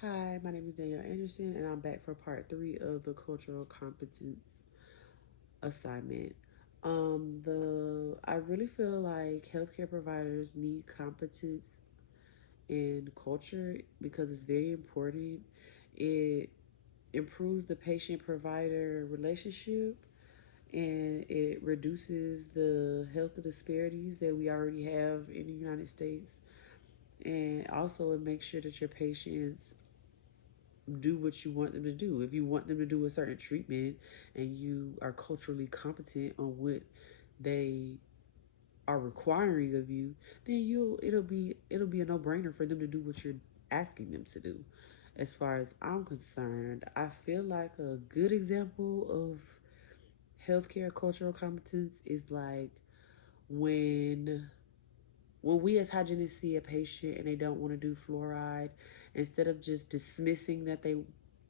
Hi, my name is Danielle Anderson, and I'm back for part 3 of the cultural competence assignment. I really feel like healthcare providers need competence in culture because it's very important. It improves the patient-provider relationship, and it reduces the health disparities that we already have in the United States, and also it makes sure that your patients do what you want them to do. If you want them to do a certain treatment and you are culturally competent on what they are requiring of you, then it'll be a no-brainer for them to do what you're asking them to do. As far as I'm concerned, I feel like a good example of healthcare cultural competence is like when when we as hygienists see a patient and they don't want to do fluoride, instead of just dismissing that they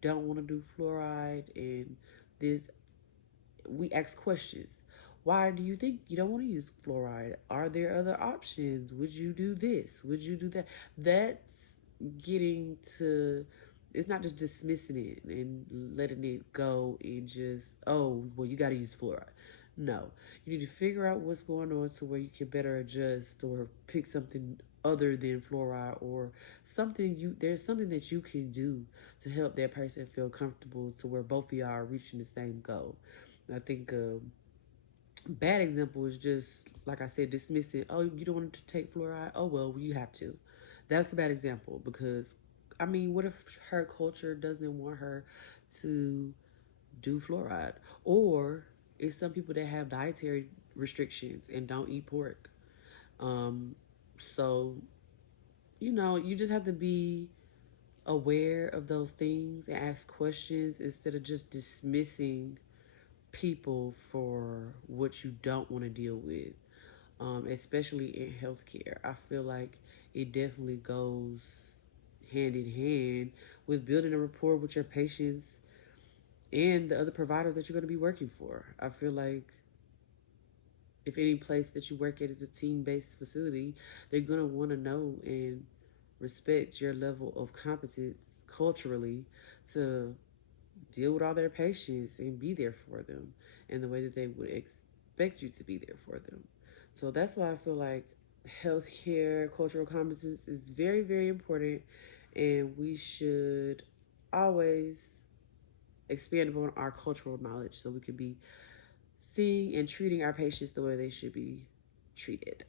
don't want to do fluoride and this, we ask questions. Why do you think you don't want to use fluoride? Are there other options? Would you do this? Would you do that? That's getting to, it's not just dismissing it and letting it go and just, oh, well, you got to use fluoride. No, you need to figure out what's going on so where you can better adjust or pick something other than fluoride, or there's something that you can do to help that person feel comfortable to where both of y'all are reaching the same goal. I think a bad example is just, like I said, dismissing, oh, you don't want to take fluoride? Oh, well, you have to. That's a bad example because, I mean, what if her culture doesn't want her to do fluoride? Or it's some people that have dietary restrictions and don't eat pork. Um, so, you just have to be aware of those things and ask questions instead of just dismissing people for what you don't want to deal with, especially in healthcare. I feel like it definitely goes hand in hand with building a rapport with your patients and the other providers that you're going to be working for. I feel like if any place that you work at is a team-based facility, they're going to want to know and respect your level of competence culturally to deal with all their patients and be there for them in the way that they would expect you to be there for them. So that's why I feel like healthcare cultural competence is very, very important, and we should always expand upon our cultural knowledge so we can be seeing and treating our patients the way they should be treated.